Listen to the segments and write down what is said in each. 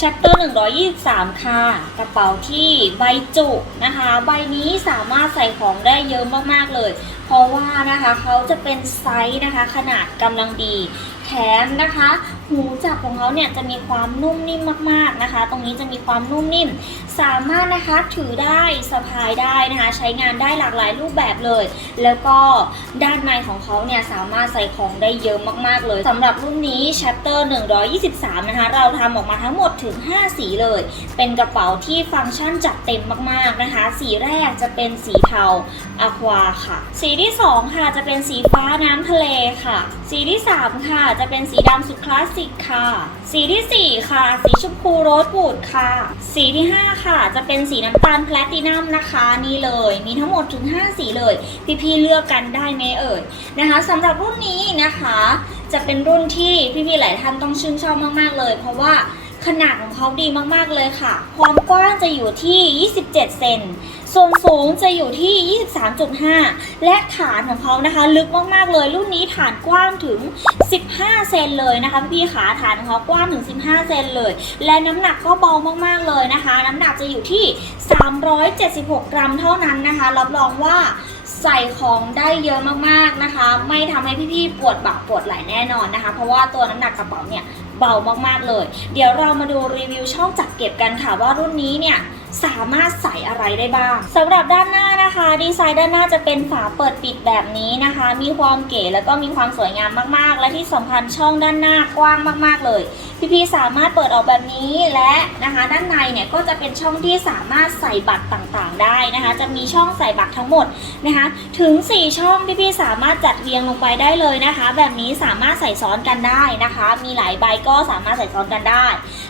ชัตเตอร์123 ค่ะ กระเป๋าที่ใบจุนะคะ ใบนี้สามารถใส่ของได้เยอะมากๆเลย เพราะว่านะคะเขาจะเป็นไซส์นะคะ ขนาดกำลังดี แถมนะคะหูจับของเขาเนี่ยจะมีความนุ่มนิ่มมากๆนะคะ ตรงนี้จะมีความนุ่มนิ่ม สามารถนะคะถือได้สะพายได้นะคะ ใช้งานได้หลากหลายรูปแบบเลย แล้วก็ด้านในของเขาเนี่ยสามารถใส่ของได้เยอะมากๆเลยสำหรับรุ่นนี้ Chapter 123 นะคะ เราทำออกมาทั้งหมดถึง 5 สีเลย เป็นกระเป๋าที่ฟังก์ชันจัดเต็มมากๆนะคะ สีแรกจะเป็นสีเทาอะควาค่ะ สีที่ 2 ค่ะจะเป็นสีฟ้าน้ำทะเลค่ะ สีที่ 3 ค่ะจะเป็นสีดำสุดคลาสสิกค่ะ สีทีสี่ 4 ค่ะ สีชมพูโรสบูดค่ะ สีที่ 5 ค่ะ จะเป็นสีน้ำตาลแพลตินัมนะคะนี่เลย มีทั้งหมดถึง 5 สีเลย พี่ๆเลือกกันได้ไหมเอ่ยนะคะสำหรับรุ่นนี้นะคะ จะเป็นรุ่นที่พี่ๆหลายท่านต้องชื่นชอบมากๆเลย เพราะว่า ขนาดของเขาดีมากๆเลยค่ะ ความกว้างจะอยู่ที่ 27 เซนส่วนสูงจะอยู่ที่ 23.5 และฐานของเขานะคะ ลึกมากๆเลย รุ่นนี้ฐานกว้างถึง 15 เซนเลยนะคะพี่ขาฐานของเขากว้างถึง 15 เซนเลย และน้ำหนักก็เบามากๆเลยนะคะ น้ำหนักจะอยู่ที่ 376 กรัมเท่านั้นนะคะ รับรองว่าใส่ของได้เยอะมากๆนะคะ ไม่ทำให้พี่ๆปวดบักปวดไหล่แน่นอนนะคะ เพราะว่าตัวน้ำหนักกระเป๋าเนี่ย เบามากๆเลย เดี๋ยวเรามาดูรีวิวช่องจัดเก็บกันค่ะว่ารุ่นนี้เนี่ยสามารถใส่อะไรได้บ้างสำหรับด้านหน้า ดีไซน์ด้านหน้าจะเป็นฝาเปิดปิดแบบนี้นะคะ มีความเก๋แล้วก็มีความสวยงามมากๆ และที่สำคัญช่องด้านหน้ากว้างมากๆเลย พี่ๆสามารถเปิดออกแบบนี้และนะคะ ด้านในเนี่ยก็จะเป็นช่องที่สามารถใส่บัตรต่างๆ ได้นะคะ จะมีช่องใส่บัตรทั้งหมดนะคะ ถึง 4 ช่องพี่ๆสามารถจัดเรียงลงไปได้เลยนะคะ แบบนี้สามารถใส่ซ้อนกันได้นะคะ มีหลายใบก็สามารถใส่ซ้อนกันได้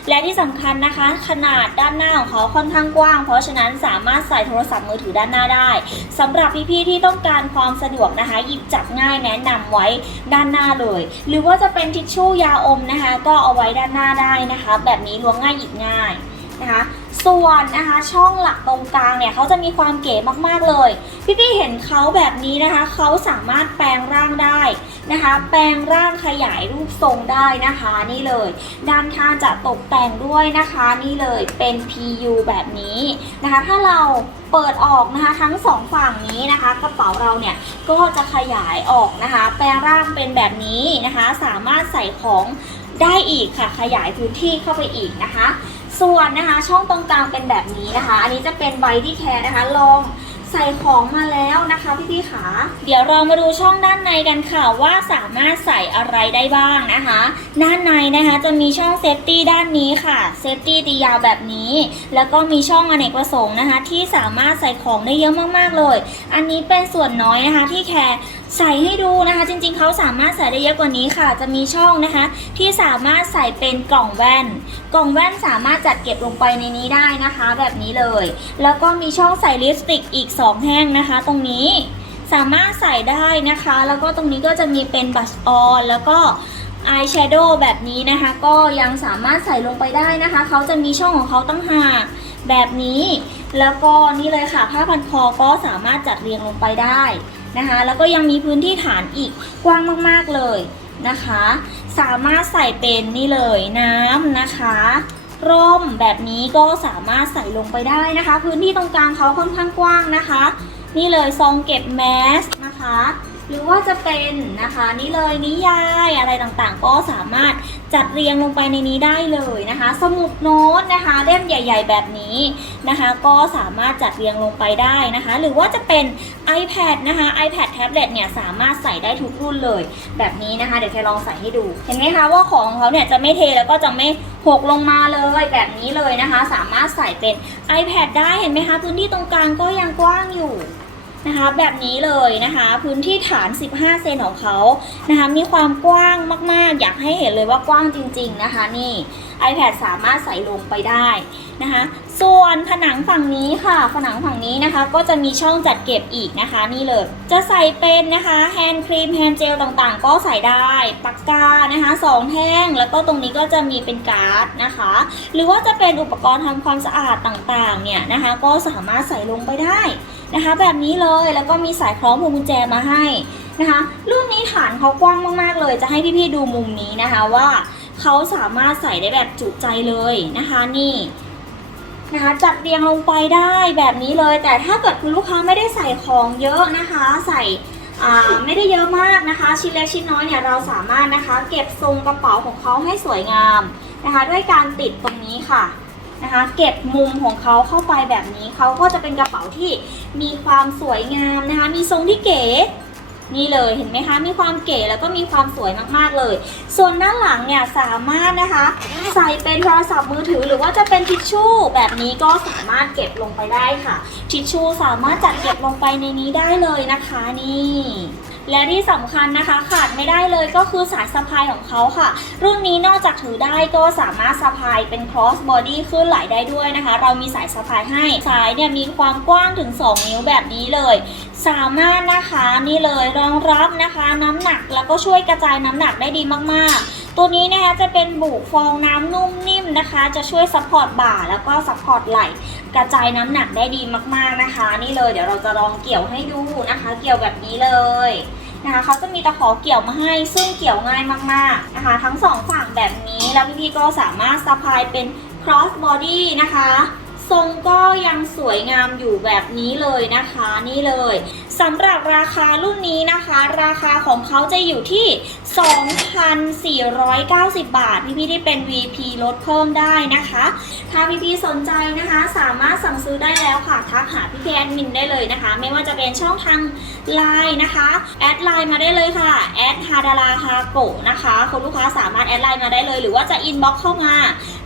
และที่สำคัญนะคะ ขนาดด้านหน้าของเขาค่อนข้างกว้าง เพราะฉะนั้นสามารถใส่โทรศัพท์มือถือด้านหน้าได้สำหรับพี่ๆที่ต้องการความสะดวกนะคะหยิบจับง่ายแนะนำไว้ด้านหน้าเลย หรือว่าจะเป็นทิชชู่ยาอมนะคะ ก็เอาไว้ด้านหน้าได้นะคะ แบบนี้ล้วงง่ายหยิบง่ายนะคะ ส่วนนะคะช่องหลักตรงกลางเนี่ยเขาจะมีความเก๋มากๆเลย พี่ๆเห็นเขาแบบนี้นะคะเขาสามารถแปลงร่างได้นะคะ แปลงร่างขยายรูปทรงได้นะคะนี่เลย ด้านข้างจะตกแต่งด้วยนะคะนี่เลยเป็น PU แบบนี้นะคะ ถ้าเราเปิดออกนะคะทั้งสองฝั่งนี้นะคะกระเป๋าเราเนี่ยก็จะขยายออกนะคะ แปลงร่างเป็นแบบนี้นะคะ สามารถใส่ของได้อีกค่ะ ขยายพื้นที่เข้าไปอีกนะคะ ส่วนนะคะช่องตรงกลางเป็นแบบนี้นะคะ อันนี้จะเป็นใบที่แคร์นะคะลองใส่ของมาแล้วนะคะพี่ๆขาเดี๋ยวเรามาดูช่องด้านในกันค่ะว่าสามารถใส่อะไรได้บ้างนะคะ ด้านในนะคะจะมีช่องเซฟตี้ด้านนี้ค่ะเซฟตี้ตียาวแบบนี้ แล้วก็มีช่องอเนกประสงค์นะคะ ที่สามารถใส่ของได้เยอะมากๆเลย อันนี้เป็นส่วนน้อยนะคะที่แคร์ใส่ให้ดูนะคะ จริงๆ เขาสามารถใส่ได้เยอะกว่านี้ค่ะ จะมีช่องนะคะ ที่สามารถใส่เป็นกล่องแว่น กล่องแว่นสามารถจัดเก็บลงไปในนี้ได้นะคะ แบบนี้เลย แล้วก็มีช่องใส่ลิปสติกอีก 2 แห้งนะคะ ตรงนี้สามารถใส่ได้นะคะ แล้วก็ตรงนี้ก็จะมีเป็นบัชออนแล้วก็อายแชโดว์แบบนี้นะคะ ก็ยังสามารถใส่ลงไปได้นะคะ เขาจะมีช่องของเขาตั้งหากแบบนี้ แล้วก็นี่เลยค่ะผ้าพันคอก็สามารถจัดเรียงลงไปได้ นะคะ แล้วก็ยังมีพื้นที่ฐานอีกกว้างมากๆเลยนะคะ สามารถใส่เป็นนี่เลยน้ำนะคะร่มแบบนี้ก็สามารถใส่ลงไปได้นะคะ พื้นที่ตรงกลางเขาค่อนข้างกว้างนะคะ นี่เลยซองเก็บแมสนะคะ หรือว่าจะเป็นนะคะนี่เลยนิยายอะไรต่างๆ ก็สามารถจัดเรียงลงไปในนี้ได้เลยนะคะ สมุดโน้ตนะคะเล่มใหญ่ ๆ แบบนี้นะคะ ก็สามารถจัดเรียงลงไปได้นะคะ หรือว่าจะเป็น iPad นะคะ iPad tablet เนี่ยสามารถใส่ได้ทุกรุ่นเลย แบบนี้นะคะเดี๋ยวแค่ลองใส่ให้ดู เห็นไหมคะว่าของเขาเนี่ยจะไม่เทแล้วก็จะไม่หกลงมาเลยแบบนี้เลยนะคะ สามารถใส่เป็น iPad ได้เห็นไหมคะพื้นที่ตรงกลางก็ยังกว้างอยู่ นะคะแบบนี้เลยนะคะ พื้นที่ฐาน 15 เซนของเขานะคะมีความกว้างมากๆ อยากให้เห็นเลยว่ากว้างจริง ๆนะคะนี่ iPad สามารถใส่ลงไปได้นะคะ ส่วนผนังฝั่งนี้ค่ะ ผนังฝั่งนี้นะคะ ก็จะมีช่องจัดเก็บอีกนะคะ นี่เลย จะใส่เป็นนะคะแฮนด์ครีมแฮนด์เจลต่างๆ ก็ใส่ได้ปากกานะคะสองแท่ง แล้วก็ตรงนี้ก็จะมีเป็นการ์ดนะคะ หรือว่าจะเป็นอุปกรณ์ทำความสะอาดต่างๆ เนี่ยนะคะ ก็สามารถใส่ลงไปได้นะคะ แบบนี้เลยแล้วก็มีสายคล้องพวงกุญแจมาให้นะคะ รุ่นนี้ฐานเขากว้างมากๆเลย จะให้พี่ๆดูมุมนี้นะคะว่า เขาสามารถใส่ได้แบบจุใจเลยนะคะนี่นะคะจัดเรียงลงไปได้แบบนี้เลย แต่ถ้าเกิดคุณลูกค้าไม่ได้ใส่ของเยอะนะคะ ใส่ไม่ได้เยอะมากนะคะ ชิ้นเล็กชิ้นน้อยเนี่ยเราสามารถนะคะ เก็บทรงกระเป๋าของเขาให้สวยงามนะคะ ด้วยการติดตรงนี้ค่ะนะคะ เก็บมุมของเขาเข้าไปแบบนี้เขาก็จะเป็นกระเป๋าที่มีความสวยงามนะคะ มีทรงที่เก๋ นี่เลยเห็นไหมคะมีความเก๋แล้วก็มีความสวยมากๆเลย ส่วนด้านหลังเนี่ยสามารถนะคะ ใส่เป็นโทรศัพท์มือถือ หรือว่าจะเป็นทิชชู่แบบนี้ก็สามารถเก็บลงไปได้ค่ะ ทิชชู่สามารถจัดเก็บลงไปในนี้ได้เลยนะคะนี่ และที่สำคัญนะคะขาดไม่ได้เลยก็คือสายสะพายของเขาค่ะ รุ่นนี้นอกจากถือได้ก็สามารถสะพายเป็น cross body ขึ้นไหลได้ด้วยนะคะ เรามีสายสะพายให้สายเนี่ยมีความกว้างถึง 2 นิ้วแบบนี้เลย สามารถนะคะนี่เลยรองรับนะคะ น้ำหนักแล้วก็ช่วยกระจายน้ำหนักได้ดีมากๆ ตัวนี้นะคะจะเป็นบุฟองน้ำนุ่มนิ่มนะคะ จะช่วยซัพพอร์ตบ่าแล้วก็ซัพพอร์ตไหล่กระจายน้ำหนักได้ดีมากๆนะคะ นี่เลยเดี๋ยวเราจะลองเกี่ยวให้ดูนะคะ เกี่ยวแบบนี้เลยนะคะเขาจะมีตะขอเกี่ยวมาให้ซึ่งเกี่ยวง่ายมากๆนะคะ ทั้งสองฝั่งแบบนี้แล้วพี่ๆก็สามารถสะพายเป็น cross body นะคะ ทรงก็ยังสวยงามอยู่แบบนี้เลยนะคะนี่เลยสำหรับราคารุ่นนี้นะคะ ราคาของเขาจะอยู่ที่ 2,490 บาท พี่ๆที่เป็น VP ลดเพิ่มได้นะคะ ถ้าพี่ๆสนใจนะคะ สามารถสั่งซื้อได้แล้วค่ะทักหาพี่พี่แอดมินได้เลยนะคะ ไม่ว่าจะเป็นช่องทางไลน์นะคะแอดไลน์มาได้เลยค่ะแอดฮาดาราฮาโกนะคะคุณลูกค้าสามารถแอดไลน์มาได้เลย หรือว่าจะอินบ็อกเข้ามา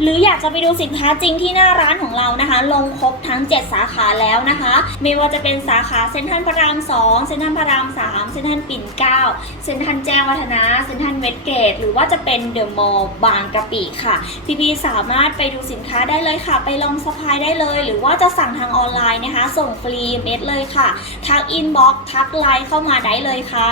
หรืออยากจะไปดูสินค้าจริงที่หน้าร้านของเรานะคะลงครบทั้ง 7 สาขาแล้วนะคะ ไม่ว่าจะเป็นสาขาเซ็นทรัลพระราม 2 เซ็นทรัลพระราม 3 เซ็นทรัลปิ่นเกล้าเซ็นทรัลแจ้งวัฒนะ เซ็นทรัลเวสเกต หรือว่าจะเป็นเดอะมอลล์บางกะปิค่ะ พี่ๆสามารถไปดูสินค้าได้เลยค่ะ ไปลองสะพายได้เลย หรือว่าจะสั่งทางออนไลน์นะคะ ส่งฟรีเม็ดเลยค่ะ ทักอินบ็อกทักไลน์เข้ามาได้เลยค่ะ